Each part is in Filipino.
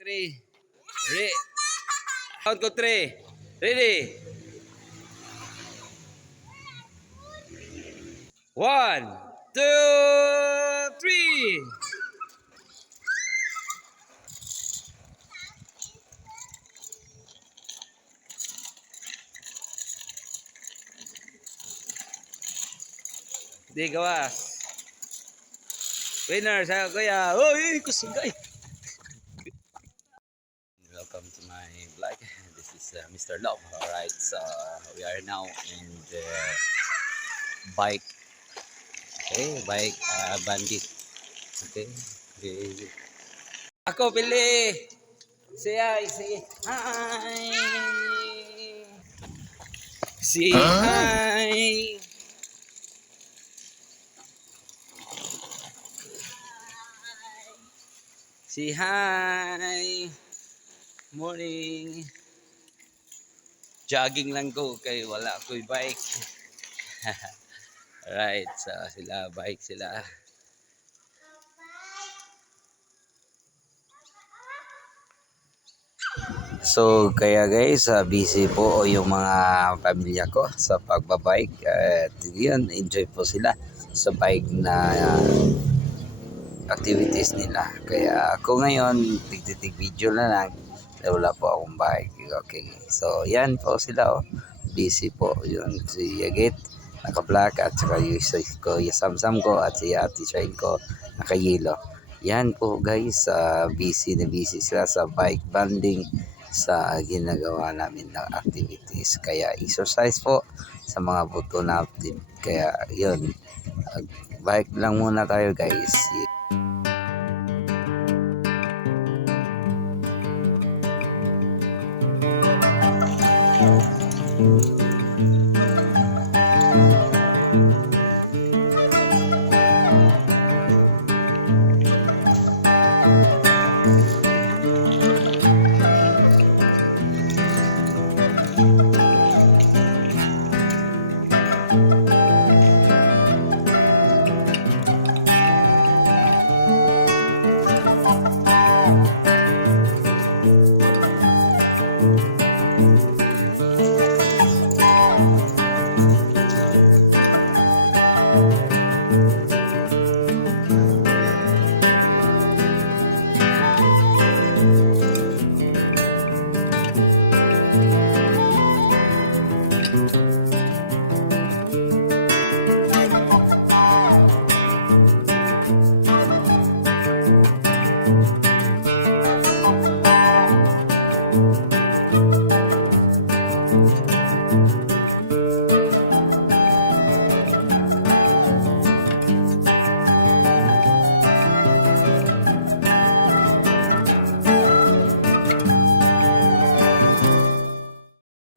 Three. Ready. Count ko three. Ready. 1, 2, 3. Di gawas. Winner sa kuya. Uy, kusingay. Welcome to my vlog. This is Mr. Love. Alright, so we are now in the bike. Okay, bike bandit. Okay. Ako pili. Siya, sige. Hi. Si hi. Si hi. Morning. Jogging lang ko kay wala ko'y bike. Alright, so sila bike sila. So kaya guys, busy po yung mga pamilya ko sa pagbabike at yun, enjoy po sila sa bike na activities nila. Kaya ako ngayon, tig video na lang. Wala po akong bike. Okay. So yan po sila, oh. Busy po. Yun si Yagit, naka-black, at saka yung Samsam ko at si Ate Shine ko naka-yellow. Yan po guys, busy na busy sila sa bike banding sa ginagawa namin ng activities. Kaya exercise po sa mga buto natin. Kaya yun, bike lang muna tayo guys.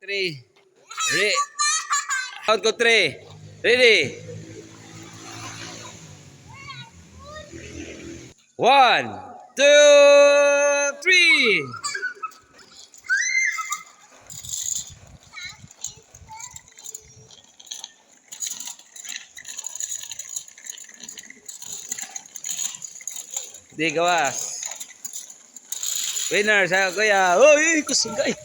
Three. Ready. Count ko three. Ready. 1, 2, 3. Di gawas. Winner sa kuya. Uy, kusingay.